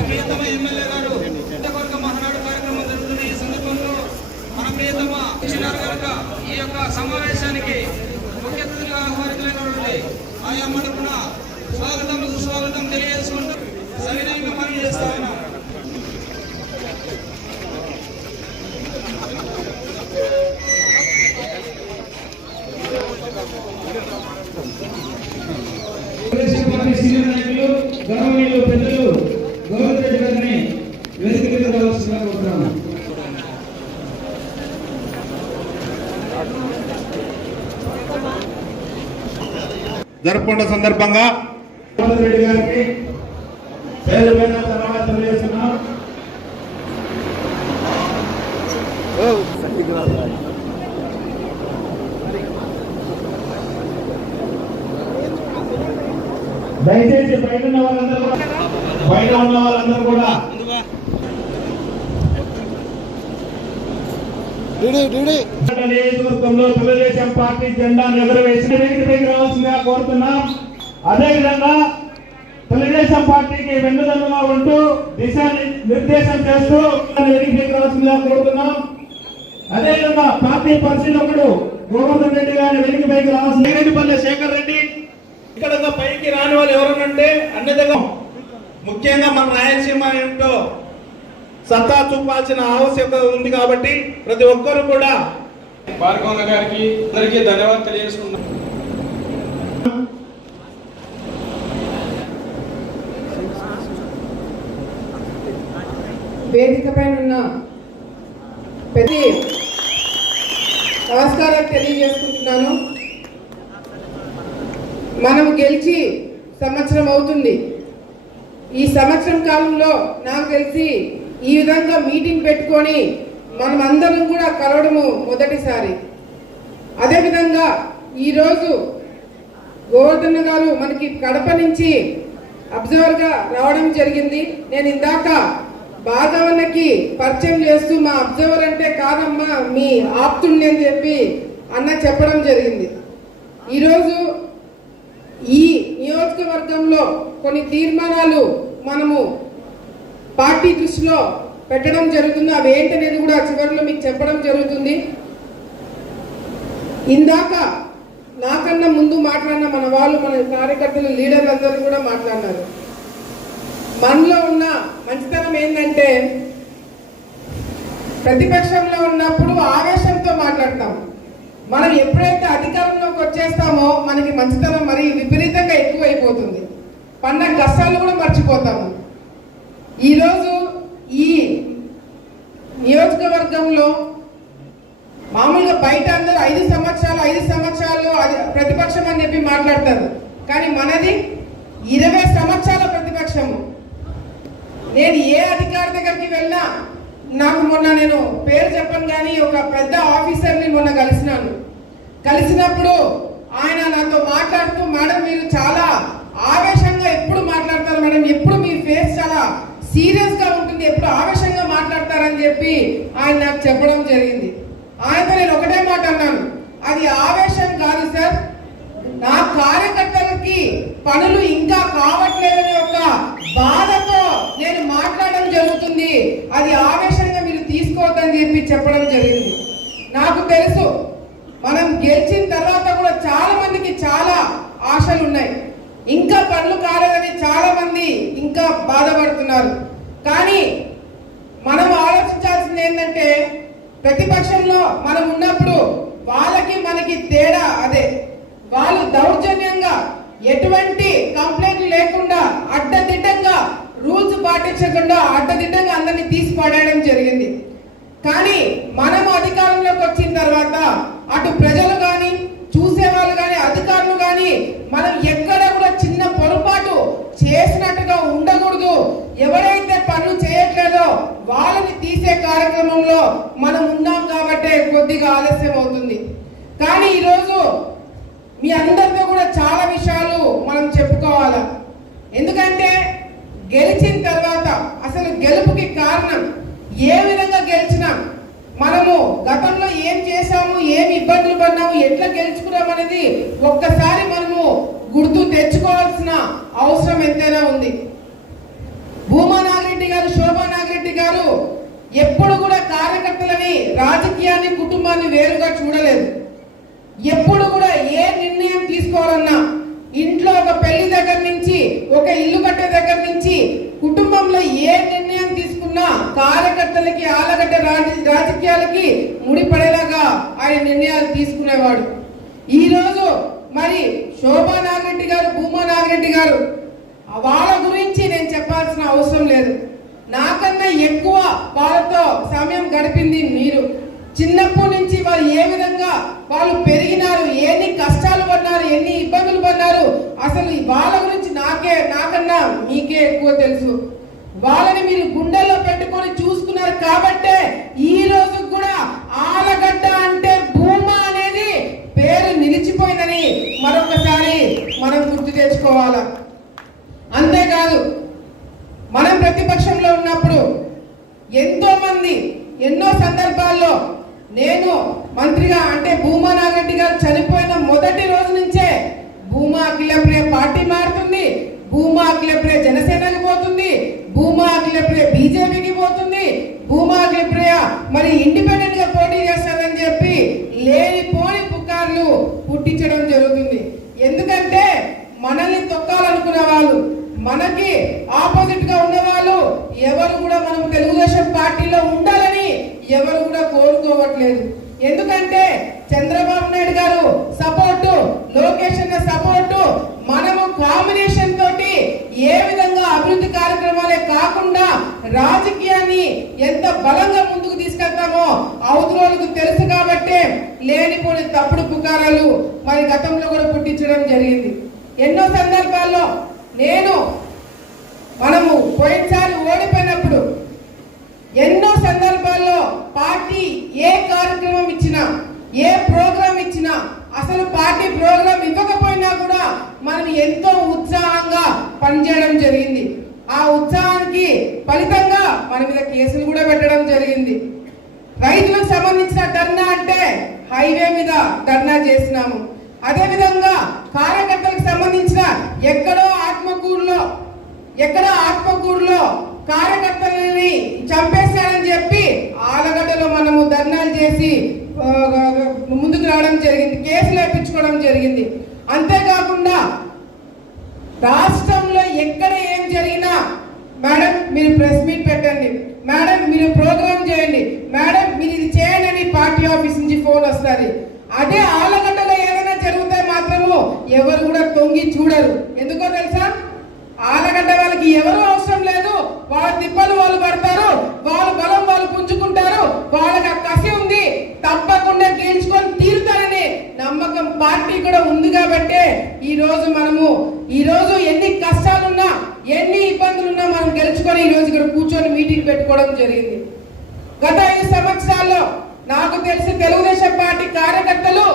ప్రియతమ MLA గారు ఇంతవరకు మహానాడు కార్యక్రమం జరుగుతున్న ఈ సందర్భంలో మన ప్రియతమ ఇచ్చినారు కనుక ఈ యొక్క సమావేశానికి ముఖ్య అతిథిగా ఆహ్వానితులైనటువంటి ఆయా మడుపున స్వాగతం సుస్వాగతం తెలియజేసుకుంటూ సవినయంగా మనం చేస్తా ఉన్నాం తెలుగుదేశం పార్టీ సీనియర్ నాయకులు గౌరవనీయులు పెద్దలు గౌరవ్ రెడ్డి గారిని వేదిక మీద జరుపుకున్న సందర్భంగా రెడ్డి గారికి పేరు పైన ధన్యవాదాలు తెలియజేస్తున్నాం దయచేసి బయట ఉన్న వాళ్ళందరూ కూడా బయట ఉన్న వాళ్ళందరూ కూడా నియోజకవర్గంలో తెలుగుదేశం పార్టీ జెండాను ఎగురవేసిన వేదికపైకి రావాల్సిందిగా కోరుతున్నాం. అదేవిధంగా తెలుగుదేశం పార్టీకి వెన్నుదన్నుగా ఉంటూ దిశ నిర్దేశం చేస్తూ వేదికపైకి రావాల్సిందిగా కోరుతున్నాం. అదేవిధంగా పార్టీ పరిశీలకుడు గోవర్ధన్ రెడ్డి గారిని వేదికపైకి రావాల్సింది రెడ్డిపల్లె శేఖర్ రెడ్డి ఇక్కడ పైకి రాని వాళ్ళు ఎవరనంటే అన్నిదిగా ముఖ్యంగా మన రాయలసీమ ఏంటో సత్తా చూపాల్సిన ఆవశ్యకత ఉంది కాబట్టి ప్రతి ఒక్కరు కూడా భార్గవ గారికి అందరికీ ధన్యవాదాలు పైన ఉన్న ప్రతి నమస్కారం తెలియజేసుకుంటున్నాను. మనం గెలిచి సంవత్సరం అవుతుంది. ఈ సంవత్సరం కాలంలో నాకు తెలిసి ఈ విధంగా మీటింగ్ పెట్టుకొని మనం అందరం కూడా కలవడము మొదటిసారి. అదేవిధంగా ఈరోజు గోవర్ధన్ గారు మనకి కడప నుంచి అబ్జర్వర్గా రావడం జరిగింది. నేను ఇందాక బాధవన్నకి పరిచయం చేస్తూ మా అబ్జర్వర్ అంటే కాదమ్మా మీ ఆప్తుండే అని చెప్పి అన్న చెప్పడం జరిగింది. ఈరోజు ఈ నియోజకవర్గంలో కొన్ని తీర్మానాలు మనము పార్టీ దృష్టిలో పెట్టడం జరుగుతుంది. అవి ఏంటనేది కూడా చివరిలో మీకు చెప్పడం జరుగుతుంది. ఇందాక నాకన్నా ముందు మాట్లాడిన మన వాళ్ళు మన కార్యకర్తలు లీడర్లు అందరూ కూడా మాట్లాడినారు. మనలో ఉన్న మంచితనం ఏంటంటే ప్రతిపక్షంలో ఉన్నప్పుడు ఆవేశంతో మాట్లాడతాం. మనం ఎప్పుడైతే అధికారంలోకి వచ్చేస్తామో మనకి మంచితనం మరి విపరీతంగా ఎక్కువైపోతుంది. పన్న కష్టాలు కూడా మర్చిపోతాము. ఈరోజు ఈ నియోజకవర్గంలో మామూలుగా బయట అందరూ ఐదు సంవత్సరాలు ఐదు సంవత్సరాలు ప్రతిపక్షం అని చెప్పి మాట్లాడతారు. కానీ మనది ఇరవై సంవత్సరాల ప్రతిపక్షము. నేను ఏ అధికారి దగ్గరికి వెళ్ళినా నాకు మొన్న నేను పేరు చెప్పను కానీ ఒక పెద్ద ఆఫీసర్ని మొన్న కలిసినాను. కలిసినప్పుడు ఆయన నాతో మాట్లాడుతూ మేడం మీరు చాలా ఆవేశంగా ఎప్పుడు మాట్లాడతారు మేడం? ఎప్పుడు మీ ఫేస్ చాలా సీరియస్గా ఉంటుంది? ఎప్పుడు ఆవేశంగా మాట్లాడతారని చెప్పి ఆయన నాకు చెప్పడం జరిగింది. ఆయనతో నేను ఒకటే మాట అన్నాను. అది ఆవేశం కాదు సార్ నా కార్యకర్తలకి పనులు ఇంకా కావట్లేదనే ఒక బాధతో నేను మాట్లాడడం జరుగుతుంది. అది ఆవేశంగా మీరు తీసుకోవద్దని చెప్పి చెప్పడం జరిగింది. నాకు తెలుసు మనం గెలిచిన తర్వాత కూడా చాలా మందికి చాలా ఆశలు ఉన్నాయి. ఇంకా పనులు కాలేదని చాలా మంది ఇంకా బాధపడుతున్నారు. కానీ మనం ఆలోచించాల్సింది ఏంటంటే ప్రతిపక్షంలో మనం ఉన్నప్పుడు వాళ్ళకి మనకి తేడా అదే వాళ్ళు దౌర్జన్యంగా ఎటువంటి కంప్లైంట్ లేకుండా అడ్డదిడ్డంగా రూల్స్ పాటించకుండా అడ్డదిడ్డంగా అందరినీ తీసి పడేయడం జరిగింది. కానీ మనం అధికారంలోకి వచ్చిన తర్వాత అటు ప్రజలు కానీ చూసేవాళ్ళు కానీ అధికారులు కానీ మనం ఎక్కడ కూడా చిన్న పొరపాటు చేసినట్టుగా ఉండకూడదు. ఎవరైతే పనులు చేయట్లేదో వాళ్ళని తీసే కార్యక్రమంలో మనం ఉన్నాం కాబట్టే కొద్దిగా ఆలస్యం అవుతుంది. కానీ ఈరోజు మీ అందరితో కూడా చాలా విషయాలు మనం చెప్పుకోవాలి. ఎందుకంటే గెలిచిన తర్వాత అసలు గెలుపుకి కారణం ఏ విధంగా గెలిచినాం మనము గతంలో ఏం చేశాము ఏమి ఇబ్బందులు పడినాము ఎట్లా గెలుచుకున్నాం అనేది ఒక్కసారి మనము గుర్తు తెచ్చుకోవాల్సిన అవసరం ఎంతైనా ఉంది. భూమా నాగిరెడ్డి గారు శోభా నాగిరెడ్డి గారు ఎప్పుడు కూడా కార్యకర్తలని రాజకీయాన్ని కుటుంబాన్ని వేరుగా చూడలేదు. ఎప్పుడు కూడా ఏ నిర్ణయం తీసుకోవాలన్నా ఇంట్లో ఒక పెళ్ళి దగ్గర నుంచి ఒక ఇల్లు కట్టే దగ్గర నుంచి కుటుంబంలో ఏ నిర్ణయం తీసుకున్నా కార్యకర్తలకి ఆలగడ్డ రాజ- రాజకీయాలకి ముడిపడేలాగా ఆయన నిర్ణయాలు తీసుకునేవాడు. ఈరోజు మరి శోభా నాగిరెడ్డి గారు భూమా నాగిరెడ్డి గారు వాళ్ళ గురించి నేను చెప్పాల్సిన అవసరం లేదు. నాకన్నా ఎక్కువ వాళ్ళతో సమయం గడిపింది మీరు. చిన్నప్పటి నుంచి వాళ్ళు ఏ విధంగా వాళ్ళు పెరిగినారు ఎన్ని కష్టాలు పడినారు ఎన్ని ఇబ్బందులు పడినారు అసలు వాళ్ళ గురించి నాకే నాకన్నా మీకే ఎక్కువ తెలుసు. వాళ్ళని మీరు గుండెల్లో పెట్టుకొని చూసుకున్నారు కాబట్టే ఈ రోజు కూడా ఆలగడ్డ అంటే భూ అనేది పేరు నిలిచిపోయిందని మరొకసారి మనం గుర్తు తెచ్చుకోవాలా అంతేకాదు మనం ప్రతిపక్షంలో ఉన్నప్పుడు ఎంతో మంది ఎన్నో సందర్భాల్లో నేను మంత్రిగా అంటే భూమా నాగరెడ్డి గారు చనిపోయిన మొదటి రోజు నుంచే భూమా అఖిలప్రియ పార్టీ మారుతుంది భూమా అఖిలప్రియ జనసేనకి పోతుంది భూమా అఖిలప్రియ బీజేపీకి పోతుంది భూమా అఖిలప్రియ మరి ఇండిపెండెంట్గా పోటీ చేస్తారని చెప్పి లేనిపోని పుకార్లు పుట్టించడం జరుగుతుంది. ఎందుకంటే మనల్ని తొక్కాలనుకున్న వాళ్ళు మనకి ఆపోజిట్గా ఉన్న వాళ్ళు ఎవరు కూడా మనం తెలుగుదేశం పార్టీలో ఉండాలని ఎవరు కూడా కోరుకోవట్లేదు. ఎందుకంటే చంద్రబాబు నాయుడు గారు సపోర్టు లోకేష్ అన్న సపోర్టు మనము కాంబినేషన్ తోటి ఏ విధంగా అభివృద్ధి కార్యక్రమాలే కాకుండా రాజకీయాన్ని ఎంత బలంగా ముందుకు తీసుకెళ్తామో అవతలకు తెలుసు కాబట్టే లేనిపోని తప్పుడు పుకారాలు మరి గతంలో కూడా పుట్టించడం జరిగింది. ఎన్నో సందర్భాల్లో నేను మనము పోయినసారి ఓడిపోయినప్పుడు ఎన్నో సందర్భాల్లో పార్టీ ఏ కార్యక్రమం ఇచ్చినా ఏ ప్రోగ్రాం ఇచ్చినా అసలు పార్టీ ప్రోగ్రాం ఇవ్వకపోయినా కూడా మనం ఎంతో ఉత్సాహంగా పనిచేయడం జరిగింది. ఆ ఉత్సాహానికి ఫలితంగా మన మీద కేసులు కూడా పెట్టడం జరిగింది. రైతులకు సంబంధించిన ధర్నా అంటే హైవే మీద ధర్నా చేసినాము. అదే విధంగా కార్యకర్తలకు సంబంధించిన ఎక్కడో ఆత్మకూరులో ఎక్కడో ఆత్మకూరులో కార్యకర్తలని చంపేశారని చెప్పి ఆలగడ్డలో మనము ధర్నాలు చేసి ముందుకు రావడం జరిగింది కేసులు వేయించుకోవడం జరిగింది. అంతేకాకుండా రాష్ట్రంలో ఎక్కడ ఏం జరిగినా మేడం మీరు ప్రెస్ మీట్ పెట్టండి మేడం మీరు ప్రోగ్రామ్ చేయండి మేడం మీరు ఇది చేయండి పార్టీ ఆఫీస్ నుంచి ఫోన్ వస్తుంది. అదే ఆలగడ్డలో ఏదో మాత్రము ఎవరు కూడా తొంగి చూడరు. ఎందుకో తెలుసా? ఆలగడ్డ వాళ్ళకి ఎవరు అవసరం లేదు. వాళ్ళ తిప్పలు వాళ్ళు పడతారు. వాళ్ళ బలం వాళ్ళు పుంజుకుంటారు. వాళ్ళకి ఆ కసి ఉంది. తప్పకుండా గెలుచుకొని తీరుతారని నమ్మకం పార్టీ కూడా ఉంది కాబట్టే ఈ రోజు మనము ఈ రోజు ఎన్ని కష్టాలున్నా ఎన్ని ఇబ్బందులున్నా మనం గెలుచుకొని ఈ రోజు ఇక్కడ కూర్చొని మీటింగ్ పెట్టుకోవడం జరిగింది. గత ఐదు సంవత్సరాల్లో నాకు తెలిసి తెలుగుదేశం పార్టీ కార్యకర్తలు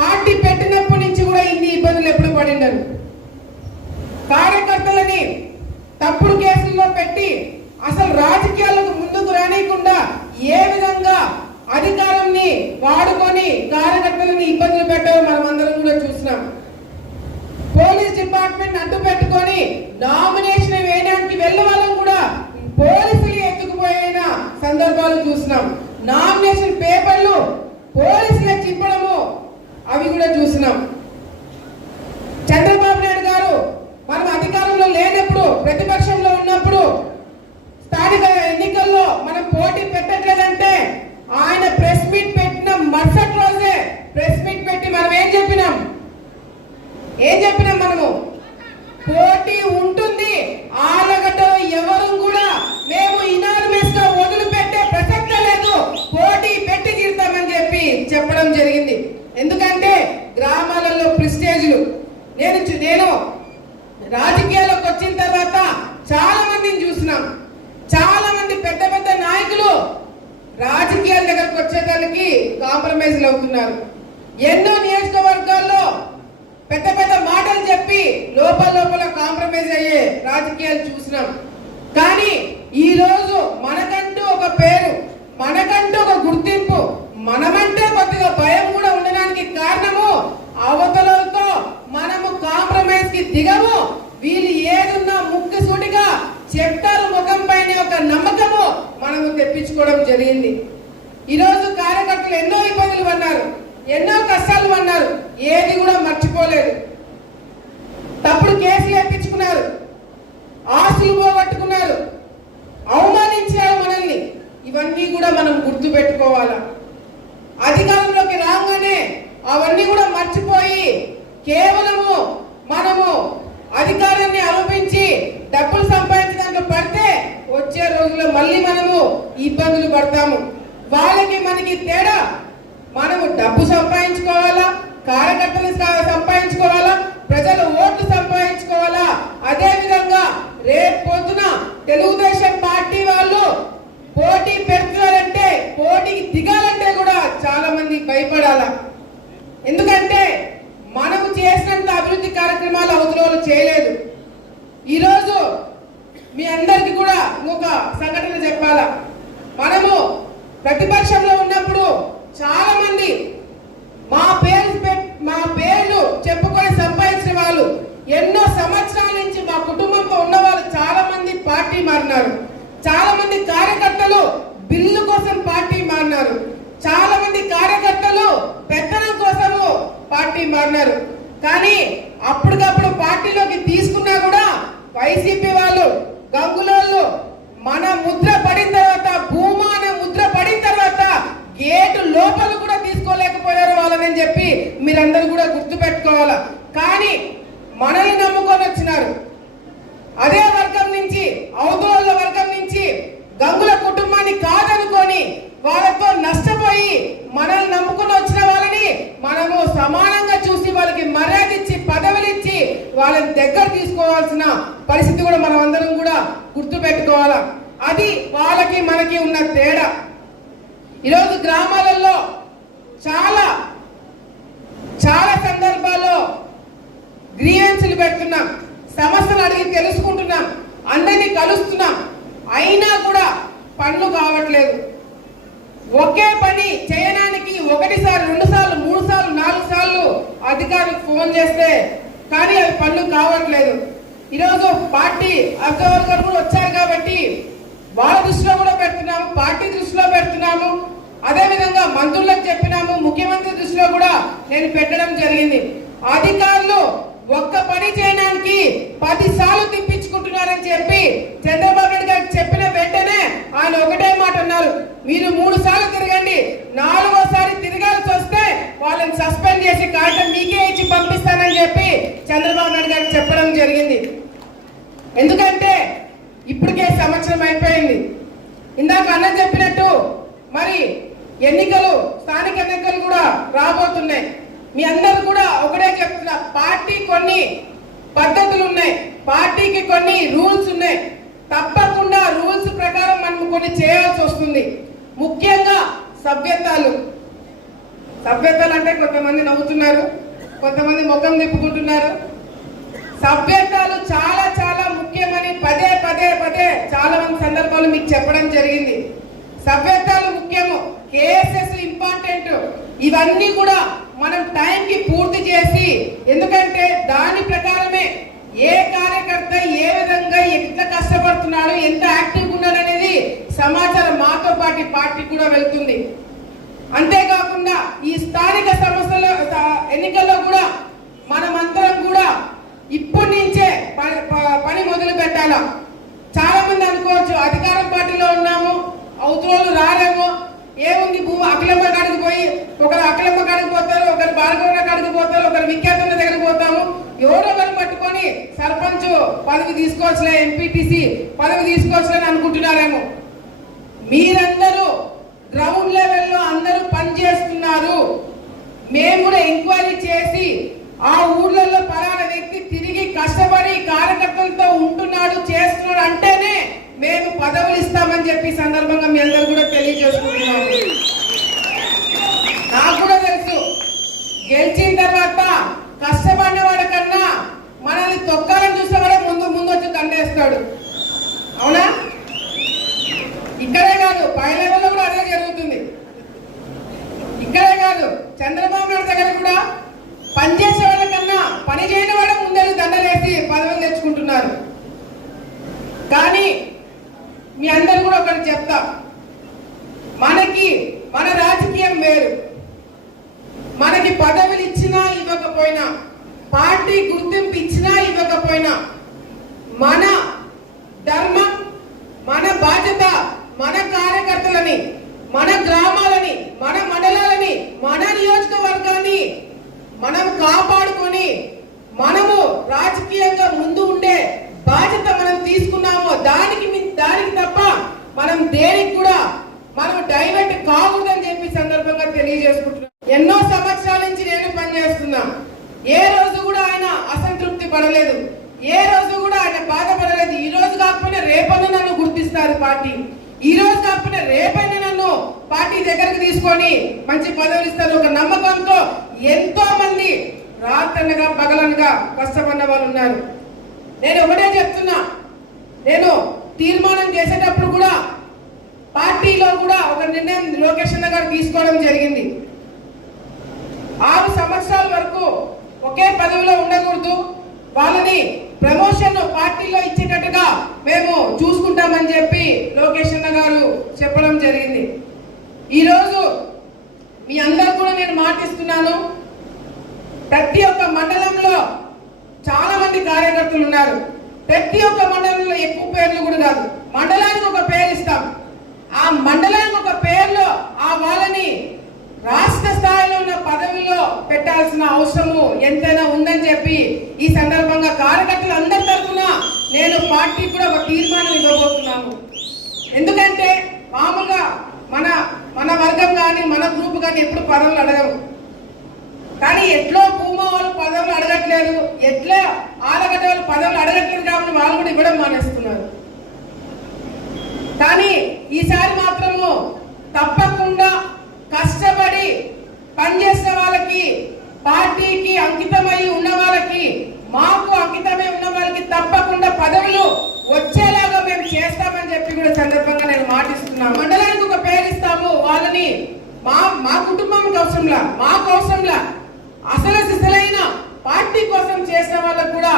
పార్టీ పెట్టినప్పుడు కూడా ఇన్ని ఇబ్బందులు ఎప్పుడు పడిండరు. కార్యకర్తలని తప్పుడు కేసుల్లో పెట్టి అసలు రాజకీయాలకు ముందుకు రానియకుండా ఏ విధంగా అధికారాన్ని వాడుకొని కార్యకర్తలని ఇబ్బందులు పెట్టారో మనం అందరం కూడా చూసినాం. పోలీస్ డిపార్ట్మెంట్ అడ్డు పెట్టుకొని నామినేషన్ వేయడానికి వెళ్ళే వాళ్ళం కూడా పోలీసులు ఎత్తుకుపోయిన సందర్భాలు చూసినాం. నామినేషన్ పేపర్లు పోలీసులు చింపడము అవి కూడా చూసినాం చంద్రబాబు నాయుడు గారు మనం అధికారంలో లేనప్పుడు ప్రతిపక్షంలో ఉన్నప్పుడు స్థానిక ఎన్నికల్లో మనం పోటీ పెట్టట్లేదంటే ఆయన ప్రెస్ మీట్ పెట్టిన మరుసటి రోజే ప్రెస్ మీట్ పెట్టి మనం ఏం చెప్పినాం? ఏం చెప్పినాం మనము? పోటీ ఉంటుంది. ఆలగట ఎవరు కూడా మేము ఇనార్మస్గా వదిలిపెట్టే ప్రసక్తే లేదు. పోటీ పెట్టి తీరుతామని చెప్పి చెప్పడం జరిగింది. ఎందుకంటే గ్రామాలలో ప్రిస్టేజ్లు. నేను నేను రాజకీయాల్లోకి వచ్చిన తర్వాత చాలా మందిని చూసినాం. చాలా మంది పెద్ద పెద్ద నాయకులు రాజకీయాల దగ్గరకు వచ్చేదానికి కాంప్రమైజ్ అవుతున్నారు. ఎన్నో నియోజకవర్గాల్లో పెద్ద పెద్ద మాటలు చెప్పి లోపల లోపల కాంప్రమైజ్ అయ్యే రాజకీయాలు చూసినాం. కానీ ఈ రోజు మనకంటూ ఒక పేరు మనకంటూ ఒక గుర్తింపు మనమంటే కొద్దిగా భయం కూడా ఉండడానికి కారణము అవతలతో మనము కాంప్రమైజ్కి దిగము. వీళ్ళు ఏదున్నా ముక్కు సూటిగా చెప్తారు ముఖం పైన ఒక నమ్మకము మనము తెప్పించుకోవడం జరిగింది. ఈరోజు కార్యకర్తలు ఎన్నో ఇబ్బందులు పన్నారు ఎన్నో కష్టాలు పన్నారు ఏది కూడా మర్చిపోలేదు. తప్పుడు కేసులు ఎప్పించుకున్నారు పరిస్థితి కూడా మనం అందరం కూడా గుర్తు పెట్టుకోవాలా అది వాళ్ళకి మనకి ఉన్న తేడా. ఈరోజు గ్రామాలలో చాలా చాలా సందర్భాల్లో గ్రీవెన్స్లు పెడుతున్నాం. సమస్యలు అడిగి తెలుసుకుంటున్నాం. అందరినీ కలుస్తున్నాం. అయినా కూడా పనులు కావట్లేదు. ఒకే పని చేయడానికి ఒకటిసారి రెండు సార్లు మూడు సార్లు నాలుగు సార్లు అధికారులకు ఫోన్ చేస్తే కానీ అవి పనులు కావట్లేదు. ఈరోజు పార్టీ అబ్జర్వర్ కూడా వచ్చారు కాబట్టి వాళ్ళ దృష్టిలో కూడా పెడుతున్నాము పార్టీ దృష్టిలో పెడుతున్నాము. అదే విధంగా మంత్రులకు చెప్పినాము ముఖ్యమంత్రి దృష్టిలో కూడా నేను పెట్టడం జరిగింది. అధికారులు ఒక్క పని చేయడానికి పది సార్లు తిప్పించుకుంటున్నారని చెప్పి చంద్రబాబు నాయుడు గారికి చెప్పిన వెంటనే ఆయన ఒకటే మాట అన్నారు. మీరు మూడు సార్లు తిరగండి నాలుగోసారి తిరగాల్సి వస్తే వాళ్ళని సస్పెండ్ చేసి కాగితం మీకే ఇచ్చి పంపిస్తానని చెప్పి చంద్రబాబు నాయుడు గారికి చెప్పడం జరిగింది ఎందుకంటే ఇప్పటికే సంవత్సరం అయిపోయింది. ఇందాక అన్న చెప్పినట్టు మరి ఎన్నికలు స్థానిక ఎన్నికలు కూడా రాబోతున్నాయి. మీ అందరూ కూడా ఒకటే చెప్తున్నా పార్టీ కొన్ని పద్ధతులు ఉన్నాయి. పార్టీకి కొన్ని రూల్స్ ఉన్నాయి. తప్పకుండా రూల్స్ ప్రకారం మనం కొన్ని చేయాల్సి వస్తుంది. ముఖ్యంగా సభ్యతలు. సభ్యతలు అంటే కొంతమంది నవ్వుతున్నారు కొంతమంది ముఖం తిప్పుకుంటున్నారు. సభ్యతలు చాలా చాలా ముఖ్యమని పదే పదే పదే చాలా మంది సందర్భాలు మీకు చెప్పడం జరిగింది. సభ్యత్వాలు ముఖ్యము కేసెస్ ఇంపార్టెంట్ ఇవన్నీ కూడా మనం టైంకి పూర్తి చేసి ఎందుకంటే దాని ప్రకారమే ఏ కార్యకర్త ఏ విధంగా ఎంత కష్టపడుతున్నాడు ఎంత యాక్టివ్గా ఉన్నాడు అనేది సమాచారం మాతో పాటు పార్టీ కూడా వెళ్తుంది. అంతేకాకుండా ఈ స్థానిక సంస్థల ఎన్నికల్లో కూడా మనమందరం కూడా ఇప్పటి నుంచే పని ప- పని మొదలు పెట్టాలా? చాలా మంది అనుకోవచ్చు అధికారం పార్టీలో ఉన్నాము అవతలోళ్ళు రాలేము ఏముంది భూమి అఖిలమ్మ కాడికి పోయి ఒకరు అఖిలమ్మ కాడికి పోతారు ఒకరు భార్గవ కాడికి పోతారు ఒకరు విఖ్యాతుల దగ్గరికి పోతాము. ఎవరో ఒకరు పట్టుకొని సర్పంచ్ పదవి తీసుకోవచ్చులే ఎంపీటీసీ పదవి తీసుకోవచ్చులే అని అనుకుంటున్నారేమో. మీరందరూ గ్రౌండ్ లెవెల్లో అందరూ పనిచేస్తున్నారు. మేము కూడా ఎంక్వైరీ చేసి ఆ ఊర్లలో పలానా వ్యక్తి తిరిగి కష్టపడి కార్యకర్తలతో ఉంటున్నాడు చేస్తున్నాడు అంటేనే మేము పదవులు ఇస్తామని చెప్పి సందర్భంగా మీ అందరూ కూడా తెలియజేసుకుంటున్నాము నాకు కూడా తెలుసు గెలిచిన తర్వాత కష్టపడిన వాడి కన్నా మనల్ని తొక్కాలని చూస్తే కూడా ముందు ముందు వచ్చి దండేస్తాడు అవునా ఇక్కడే కాదు పై లెవెల్లో కూడా అదే జరుగుతుంది ఇక్కడే కాదు చంద్రబాబు నాయుడు దగ్గర కూడా పనిచేసే వాళ్ళకన్నా పని చేయని వాళ్ళ ముందరు దండలేసి పదవులు తెచ్చుకుంటున్నారు కానీ మీ అందరు కూడా ఒకటి చెప్తా మనకి మన రాజకీయం వేరు మనకి పదవులు ఇచ్చినా ఇవ్వకపోయినా పార్టీ గుర్తింపు ఇచ్చినా ఇవ్వకపోయినా మన ధర్మం మన బాధ్యత మన కార్యకర్తలని మన గ్రామాలని మన మండలాలని మన నియోజకవర్గాన్ని మనం కాపాడుకొని మనము రాజకీయంగా ముందు ఉండే బాధ్యత మనం తీసుకున్నామో దానికి మి- దానికి తప్ప మనం దేనికి కూడా మనం డైవర్ట్ కాకూడదని చెప్పి ఈ సందర్భంగా తెలియజేసుకుంటున్నాం ఎన్నో సంవత్సరాల నుంచి నేను పనిచేస్తున్నా ఏ రోజు కూడా ఆయన అసంతృప్తి పడలేదు ఏ రోజు కూడా ఆయన బాధపడలేదు ఈ రోజు కాకపోయినా రేపన్నా నన్ను గుర్తిస్తారు పార్టీ ఈ రోజు కాకపోయినా రేపైనా నన్ను పార్టీ దగ్గరకు తీసుకొని మంచి పదవులు ఇస్తారు ఒక నమ్మకంతో ఎంతో మంది రాత్రనగా పగలనగా కష్టపడిన వాళ్ళు ఉన్నారు. నేను ఒకటే చెప్తున్నా. నేను తీర్మానం చేసేటప్పుడు కూడా పార్టీలో కూడా ఒక నిర్ణయం లోకేష్ అన్న గారు తీసుకోవడం జరిగింది. ఆరు సంవత్సరాల వరకు ఒకే పదవిలో ఉండకూడదు. వాళ్ళని ప్రమోషన్ పార్టీలో ఇచ్చేటట్టుగా మేము చూసుకుంటామని చెప్పి లోకేష్ అన్న గారు చెప్పడం జరిగింది. ఈరోజు మీ అందరు కూడా నేను మాటిస్తున్నాను. ప్రతి ఒక్క మండలంలో చాలా మంది కార్యకర్తలు ఉన్నారు. ప్రతి ఒక్క మండలంలో ఎక్కువ పేర్లు కూడా కాదు. మండలానికి ఒక పేరు ఇస్తాం. ఆ మండలానికి ఒక పేర్లో ఆ వాళ్ళని రాష్ట్ర స్థాయిలో ఉన్న పదవిలో పెట్టాల్సిన అవసరము ఎంతైనా ఉందని చెప్పి ఈ సందర్భంగా కార్యకర్తలు అందరి తరఫున నేను పార్టీ కూడా ఒక తీర్మానం ఇవ్వబోతున్నాను. ఎందుకంటే మామూలుగా మన మన వర్గం కానీ మన గ్రూప్ కానీ ఎప్పుడు పదవులు అడగవు కానీ ఎట్లో భూమా వాళ్ళు పదవులు అడగట్లేదు? ఎట్లా ఆలగడ్డ వాళ్ళు పదవులు అడగట్లేదు కాబట్టి వాళ్ళు కూడా ఇవ్వడం మానేస్తున్నారు. కానీ ఈసారి మాత్రము తప్పకుండా కష్టపడి పనిచేసిన వాళ్ళకి పార్టీకి అంకితమై ఉన్న వాళ్ళకి మాకు అంకితమై ఉన్న వాళ్ళకి తప్పకుండా పదవులు వచ్చేలాగా మేము చేస్తామని చెప్పి కూడా సందర్భంగా నేను మాటిస్తున్నాను మండలానికి ఒక పేరు ఇస్తాము. వాళ్ళని మా మా కుటుంబానికి అవసరంలా మాకు అవసరంలా. అసలు సిసలైన పార్టీ కోసం చేసిన వాళ్ళకు కూడా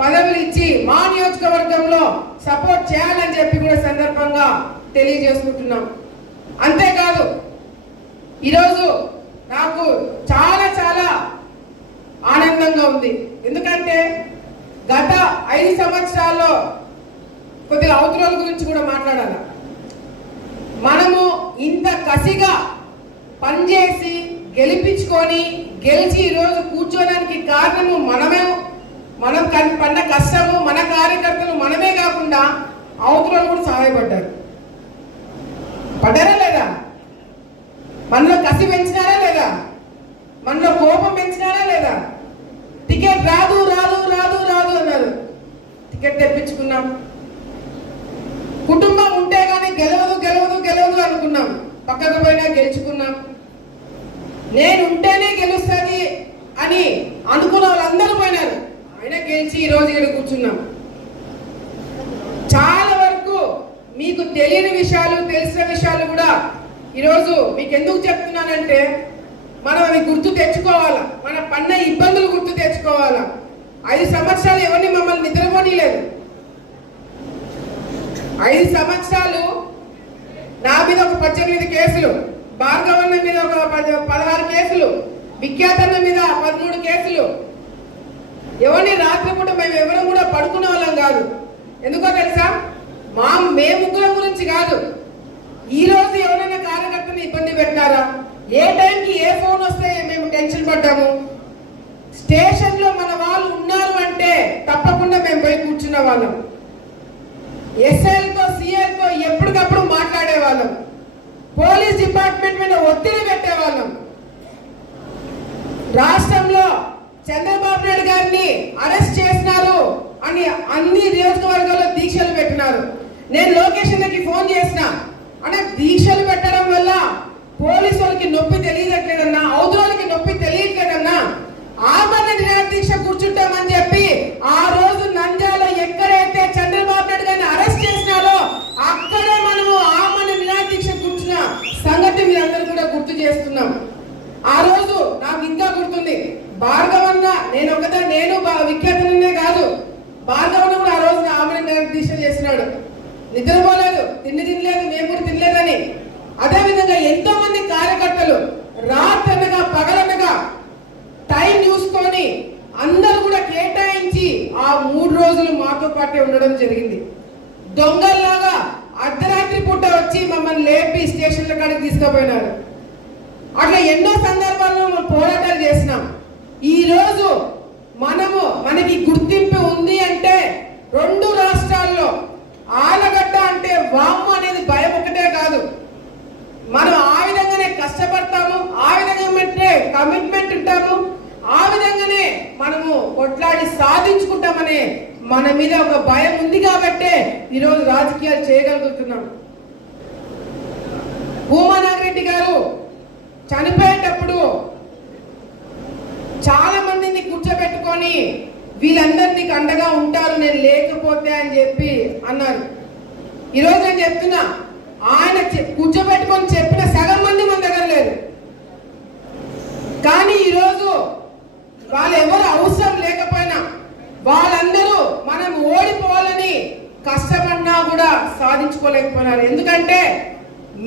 పదవులు ఇచ్చి మా నియోజకవర్గంలో సపోర్ట్ చేయాలని చెప్పి కూడా సందర్భంగా తెలియజేసుకుంటున్నాం. అంతేకాదు ఈరోజు నాకు చాలా చాలా ఆనందంగా ఉంది. ఎందుకంటే గత ఐదు సంవత్సరాల్లో కొద్దిగా అవతరాల గురించి కూడా మాట్లాడాలి? మనము ఇంత కసిగా పనిచేసి గెలిపించుకొని గెలిచి ఈరోజు కూర్చోడానికి కారణము మనమే. మనం కన్- పడ్డ కష్టము మన కార్యకర్తలు మనమే కాకుండా అవతల కూడా సహాయపడ్డారు. పడ్డారా లేదా? మనలో కసి పెంచినారా లేదా? మనలో కోపం పెంచినారా లేదా? టికెట్ రాదు రాదు రాదు రాదు అన్నారు. టికెట్ తెప్పించుకున్నాం. కుటుంబం ఉంటే కానీ గెలవదు గెలవదు గెలవదు అనుకున్నాం. పక్కకు పోయినా గెలుచుకున్నాం. నేను ఉంటేనే గెలుస్తుంది అని అనుకున్న వాళ్ళందరూ పోయినారు. ఆయన గెలిచి ఈ రోజు ఇక్కడ కూర్చున్నాం. చాలా వరకు మీకు తెలియని విషయాలు తెలిసిన విషయాలు కూడా ఈరోజు మీకు ఎందుకు చెప్తున్నానంటే మనం అవి గుర్తు తెచ్చుకోవాలా. మన పన్న ఇబ్బందులు గుర్తు తెచ్చుకోవాలా. ఐదు సంవత్సరాలు ఎవరిని మమ్మల్ని నిద్రపోనీలేదు ఐదు సంవత్సరాలు నా మీద ఒక పద్దెనిమిది కేసులు. భార్గవన్న మీద ఒక పదహారు కేసులు విఖ్యాతన్న మీద పదమూడు కేసులు. ఎవరిని రాత్రిపూట మేము ఎవరు కూడా పడుకునే వాళ్ళం కాదు. ఎందుకో తెలుసా? మా మే ముగ్గురం గురించి కాదు. ఈ రోజు ఎవరైనా కార్యకర్తని ఇబ్బంది పెట్టారా ఏ టైంకి ఏ ఫోన్ వస్తే మేము టెన్షన్ పడ్డాము? స్టేషన్లో మన వాళ్ళు ఉన్నారు అంటే తప్పకుండా మేము పోయి కూర్చున్న వాళ్ళం. ఎస్ఐలతో సిఐలతో ఎప్పటికప్పుడు మాట్లాడే వాళ్ళం పోలీస్ డిపార్ట్మెంట్ మీద ఒత్తిడి పెట్టేవాళ్ళం. రాష్ట్రంలో చంద్రబాబు నాయుడు గారిని అరెస్ట్ చేసినారు అని అన్ని నియోజకవర్గాల్లో దీక్షలు పెట్టినారు. నేను లోకేష్ అన్నకి ఫోన్ చేసిన. అంటే దీక్షలు పెట్టడం వల్ల పోలీసు వాళ్ళకి నొప్పి తెలియట్లేదన్నా అవతరాలకి నొప్పి తెలియట్లేదన్నా ఆమరణ నిరాదీక్ష కూర్చుంటామని చెప్పి ఆ రోజు నంద్యాల ఎక్కడైతే చంద్రబాబు నాయుడు గారిని అరెస్ట్ చేసినారో అక్కడే మనము ఆమరణ నిరాదీక్ష కూర్చున్న సంగతి మీరందరూ కూడా గుర్తు చేస్తున్నాం. ఆ రోజు నాకు ఇంకా గుర్తుంది. భార్గవన్న నేను ఒకదా నేను విఖ్యాతనే కాదు. భార్గవన్న కూడా ఆ రోజు ఆమె దీక్ష చేసినాడు. నిద్రపోలేదు తిండి తినలేదు మేము కూడా తినలేదని. అదేవిధంగా ఎంతో మంది కార్యకర్తలు రాత్రనగా పగలనగా టైం చూసుకొని అందరూ కూడా కేటాయించి ఆ మూడు రోజులు మాతో పాటే ఉండడం జరిగింది. దొంగల్లాగా అర్ధరాత్రి పూట వచ్చి మమ్మల్ని లేపి స్టేషన్ల కాడికి తీసుకుపోయినారు. అట్లా ఎన్నో సందర్భాల్లో మనం పోరాటాలు చేసినాం. ఈరోజు మనము మనకి గుర్తింపు ఉంది అంటే రెండు రాష్ట్రాల్లో ఆలగడ్డ అంటే వాము అనేది భయం ఒకటే కాదు. మనం ఆ విధంగానే కష్టపడతాము ఆ విధంగా కమిట్మెంట్ ఉంటాము ఆ విధంగానే మనము కొట్లాడి సాధించుకుంటామనే మన మీద ఒక భయం ఉంది కాబట్టే ఈరోజు రాజకీయాలు చేయగలుగుతున్నాం. భూమానాగిరెడ్డి గారు చనిపోయేటప్పుడు చాలా మందిని కూర్చోబెట్టుకొని వీళ్ళందరినీ అండగా ఉంటారు నేను లేకపోతే అని చెప్పి అన్నారు. ఈరోజు నేను చెప్తున్నా ఆయన కూర్చోబెట్టుకొని చెప్పిన సగం మంది మన దగ్గర లేరు. కానీ ఈరోజు వాళ్ళు ఎవరు అవసరం లేకపోయినా వాళ్ళందరూ మనం ఓడిపోవాలని కష్టపడినా కూడా సాధించుకోలేకపోయినారు. ఎందుకంటే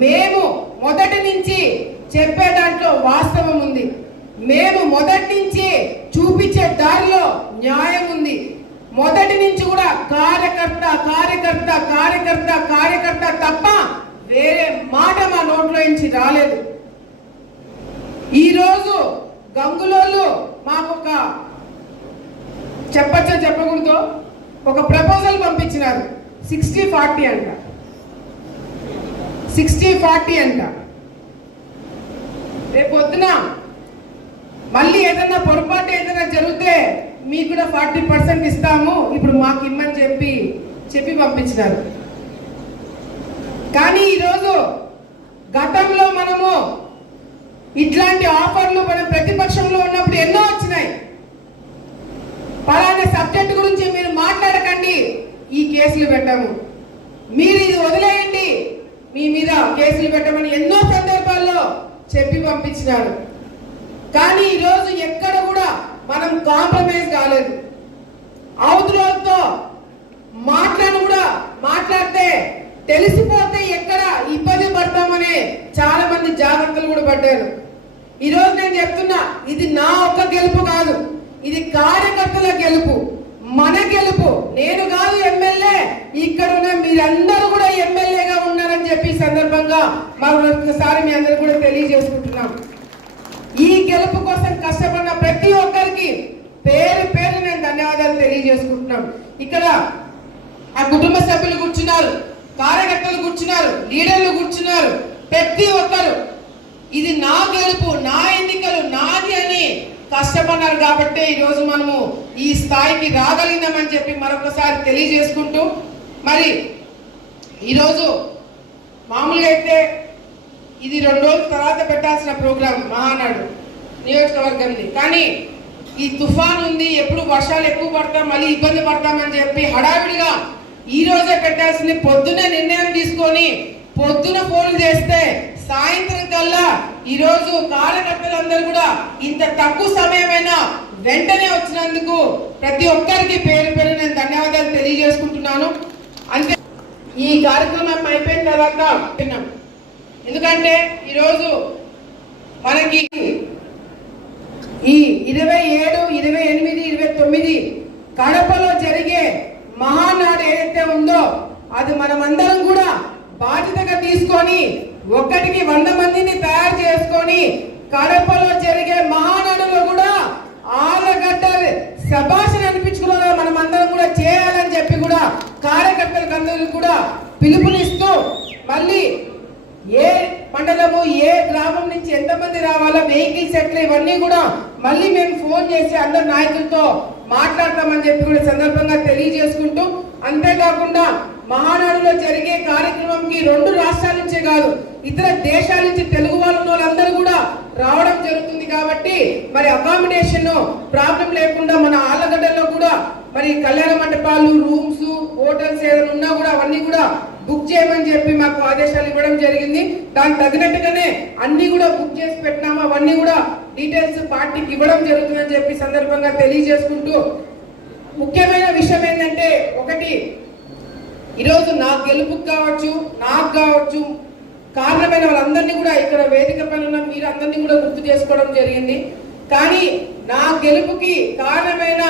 మేము మొదటి నుంచి చెప్పే దాంట్లో వాస్తవం ఉంది. మేము మొదటి నుంచి చూపించే దారిలో న్యాయం ఉంది. మొదటి నుంచి కూడా కార్యకర్త కార్యకర్త కార్యకర్త కార్యకర్త తప్ప వేరే మాట మా నోట్లో నుంచి రాలేదు ఈ రోజు గంగులోళ్ళు మాకు ఒక చెప్పచ్చో చెప్పకూడదు. ఒక ప్రపోజల్ పంపించినారు. సిక్స్టీ ఫార్టీ అంట. సిక్స్టీ ఫార్టీ అంట. రేపు వద్దున మళ్ళీ ఏదైనా పొరపాటు ఏదైనా జరిగితే మీకు కూడా ఫార్టీ పర్సెంట్ ఇస్తాము. ఇప్పుడు మాకు ఇమ్మని చెప్పి చెప్పి పంపించినారు. కానీ ఈరోజు గతంలో మనము ఇట్లాంటి ఆఫర్లు మనం ప్రతిపక్షంలో ఉన్నప్పుడు ఎన్నో వచ్చినాయి. పలానా సబ్జెక్ట్ గురించి మీరు మాట్లాడకండి. ఈ కేసులు పెట్టాము. మీరు ఇది వదిలేయండి. మీ మీద కేసులు పెట్టమని ఎన్నో సందర్భాల్లో చెప్పి పంపించినారు కానీ ఈరోజు ఎక్కడ కూడా మనం కాంప్రమైజ్ కాలేదు. అవతలతో మాట్లాడి కూడా మాట్లాడితే తెలిసిపోతే ఎక్కడ ఇబ్బంది పడతామనే చాలా మంది జాగ్రత్తలు కూడా పడ్డారు. ఈరోజు నేను చెప్తున్నా ఇది నా ఒక్క గెలుపు కాదు. ఇది కార్యకర్తల గెలుపు మన గెలుపు. నేను కాదు ఎమ్మెల్యే ఇక్కడ ఉన్న మీరందరూ కూడా ఎమ్మెల్యేగా ఉన్నారని చెప్పి సందర్భంగా మరొకసారి మీ అందరూ కూడా తెలియజేసుకుంటున్నాం. ఈ గెలుపు కోసం కష్టపడిన ప్రతి ఒక్కరికి పేరు పేరు నేను ధన్యవాదాలు తెలియజేసుకుంటున్నాం. ఇక్కడ ఆ కుటుంబ సభ్యులు కూర్చున్నారు కార్యకర్తలు కూర్చున్నారు లీడర్లు కూర్చున్నారు ప్రతి ఒక్కరు. ఇది నా గెలుపు నా ఎన్నికలు నాది అని కష్టపడ్డారు కాబట్టి ఈరోజు మనము ఈ స్థాయికి రాగలిగినామని చెప్పి మరొకసారి తెలియజేసుకుంటూ మరి ఈరోజు మామూలుగా అయితే ఇది రెండు రోజుల తర్వాత పెట్టాల్సిన ప్రోగ్రాం మహానాడు నియోజకవర్గంది. కానీ ఈ తుఫాన్ ఉంది ఎప్పుడు వర్షాలు ఎక్కువ పడతాం మళ్ళీ ఇబ్బంది పడతామని చెప్పి హడావిడిగా ఈ రోజే పెట్టాల్సింది పొద్దునే నిర్ణయం తీసుకొని పొద్దున ఫోన్లు చేస్తే సాయంత్రం కల్లా ఈరోజు కార్యకర్తలందరూ కూడా ఇంత తక్కువ సమయమైనా వెంటనే వచ్చినందుకు ప్రతి ఒక్కరికి పేరు పేరు నేను ధన్యవాదాలు తెలియజేసుకుంటున్నాను అంతే ఈ కార్యక్రమం అయిపోయిన తర్వాత విన్నాం. ఎందుకంటే ఈరోజు మనకి ఈ ఇరవై ఏడు ఇరవై ఎనిమిది ఇరవై తొమ్మిది కడపలో జరిగే మహానాడు ఏదైతే ఉందో అది మనమందరం కూడా బాధ్యతగా తీసుకొని ఒక్కటికి వంద మందిని తయారు చేసుకొని కడపలో జరిగే మహానాడులో కూడా ఆలగడ్డ శభాషణ అనిపించుకున్న మనం అందరం కూడా చేయాలని చెప్పి కూడా కార్యకర్తలకు అందరూ కూడా పిలుపునిస్తూ మళ్ళీ ఏ మండలము ఏ గ్రామం నుంచి ఎంతమంది రావాలో వెహికల్స్ ఎట్లా ఇవన్నీ కూడా మళ్ళీ మేము ఫోన్ చేసి అందరు నాయకులతో మాట్లాడతామని చెప్పి కూడా సందర్భంగా తెలియజేసుకుంటూ అంతేకాకుండా మహానాడులో జరిగే కార్యక్రమంకి రెండు రాష్ట్రాల నుంచే కాదు ఇతర దేశాల నుంచి తెలుగు వాళ్ళు ఉన్న వాళ్ళందరూ కూడా రావడం జరుగుతుంది కాబట్టి మరి అకామిడేషన్ ప్రాబ్లం లేకుండా మన ఆలగడ్డలో కూడా మరి కళ్యాణ మండపాలు రూమ్స్ హోటల్స్ ఏదైనా ఉన్నా కూడా అవన్నీ కూడా బుక్ చేయమని చెప్పి మాకు ఆదేశాలు ఇవ్వడం జరిగింది. దానికి తగినట్టుగానే అన్ని కూడా బుక్ చేసి పెట్టినాము. అవన్నీ కూడా డీటెయిల్స్ పార్టీకి ఇవ్వడం జరుగుతుందని చెప్పి సందర్భంగా తెలియజేసుకుంటూ ముఖ్యమైన విషయం ఏంటంటే ఒకటి ఈరోజు నా గెలుపుకు కావచ్చు నాకు కావచ్చు కారణమైన వాళ్ళందరినీ కూడా ఇక్కడ వేదిక పైన ఉన్న మీరు అందరినీ కూడా గుర్తు చేసుకోవడం జరిగింది. కానీ నా గెలుపుకి కారణమైన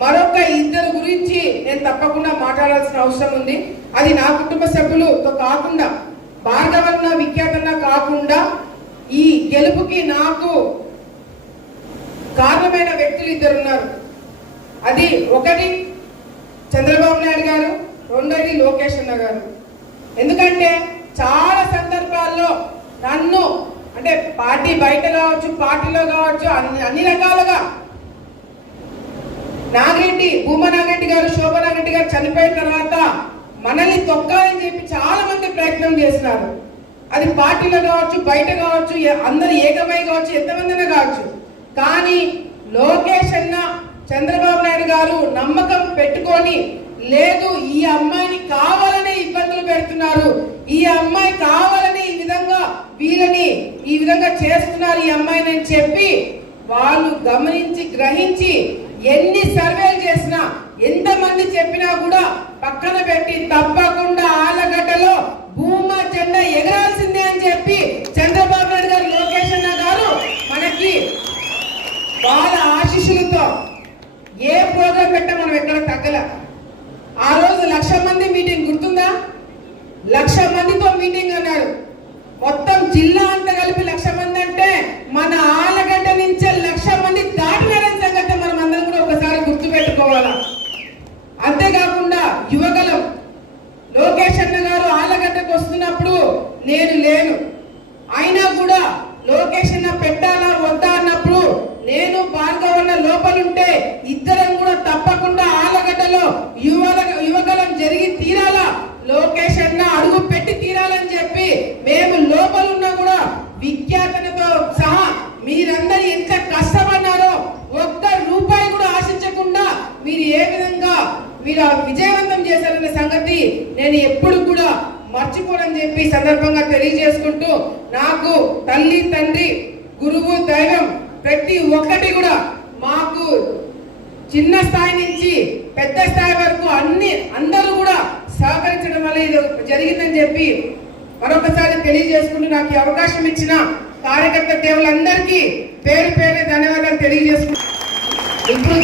మరొక ఇద్దరు గురించి నేను తప్పకుండా మాట్లాడాల్సిన అవసరం ఉంది. అది నా కుటుంబ సభ్యులతో కాకుండా భార్గవన్న విఖ్యాతన్న కాకుండా ఈ గెలుపుకి నాకు కారణమైన వ్యక్తులు ఇద్దరు ఉన్నారు. అది ఒకటి చంద్రబాబు నాయుడు గారు రెండోది లోకేష్ అన్న గారు. ఎందుకంటే చాలా సందర్భాల్లో నన్ను అంటే పార్టీ బయట కావచ్చు పార్టీలో కావచ్చు అన్ని అన్ని రకాలుగా నాగిరెడ్డి భూమా నాగిరెడ్డి గారు శోభనాగిరెడ్డి గారు చనిపోయిన తర్వాత మనల్ని తొక్కాలని చెప్పి చాలా మంది ప్రయత్నం చేసినారు. అది పార్టీలో కావచ్చు బయట కావచ్చు అందరు ఏకమై కావచ్చు ఎంతమందినా కావచ్చు. కానీ లోకేష్ అన్న చంద్రబాబు నాయుడు గారు నమ్మకం పెట్టుకొని లేదు ఈ అమ్మాయిని కావాలనే ఇబ్బందులు పెడుతున్నారు. ఈ అమ్మాయి కావాలని ఈ విధంగా వీళ్ళని ఈ విధంగా చేస్తున్నారు ఈ అమ్మాయిని అని చెప్పి వాళ్ళు గమనించి గ్రహించి ఎన్ని సర్వేలు చేసినా ఎంతమంది చెప్పినా కూడా పక్కన పెట్టి తప్పకుండా ఆలగడ్డలో భూమా జెండా ఎగరాల్సిందే అని చెప్పి చంద్రబాబు నాయుడు గారు లోకేష్ అన్న గారు మనకి వాళ్ళ ఆశీస్సులతో ఏ ప్రోగ్రాం పెట్టా మనం ఎక్కడ తగ్గల. ఆ రోజు లక్ష మంది మీటింగ్ గుర్తుందా? లక్ష మందితో మీటింగ్ అన్నారు మొత్తం జిల్లా అంతా కలిపి లక్ష మంది అంటే మన ఆలగడ్డ నుంచే లక్ష మంది దాటినారని సంగతి మనం అందరం కూడా ఒకసారి గుర్తు పెట్టుకోవాలా అంతేకాకుండా యువగలం లోకేష్ అన్న గారు ఆలగడ్డకు వస్తున్నప్పుడు నేను లేను. అయినా కూడా లోకేష్ అన్న పెట్టాలా వద్దా అన్నప్పుడు నేను భార్గవన్న లోపలుంటే ఇద్దరం కూడా తప్పకుండా ఆలగడ్డలో యువల యువకలం జరిగి తీరాలా? లోకేష్ అన్న అడుగు పెట్టి తీరాలని చెప్పి మేము లోపలున్నా కూడా విఖ్యాతనతో సహా మీరందరూ ఎంత కష్టమన్నారో ఒక్క రూపాయి కూడా ఆశించకుండా మీరు ఏ విధంగా మీరు ఆ విజయవంతం చేశారనే సంగతి నేను ఎప్పుడు కూడా మర్చిపోనని చెప్పి సందర్భంగా తెలియజేసుకుంటూ నాకు తల్లి తండ్రి గురువు దైవం ప్రతి ఒక్కటి కూడా మాకు చిన్న స్థాయి నుంచి పెద్ద స్థాయి వరకు అన్ని అందరూ కూడా సహకరించడం వల్ల ఇది జరిగిందని చెప్పి మరొకసారి తెలియజేసుకుంటూ నాకు అవకాశం ఇచ్చిన కార్యకర్త దేవులందరికీ పేరు పేరు ధన్యవాదాలు తెలియజేసుకుంటున్నాను. ఇప్పుడు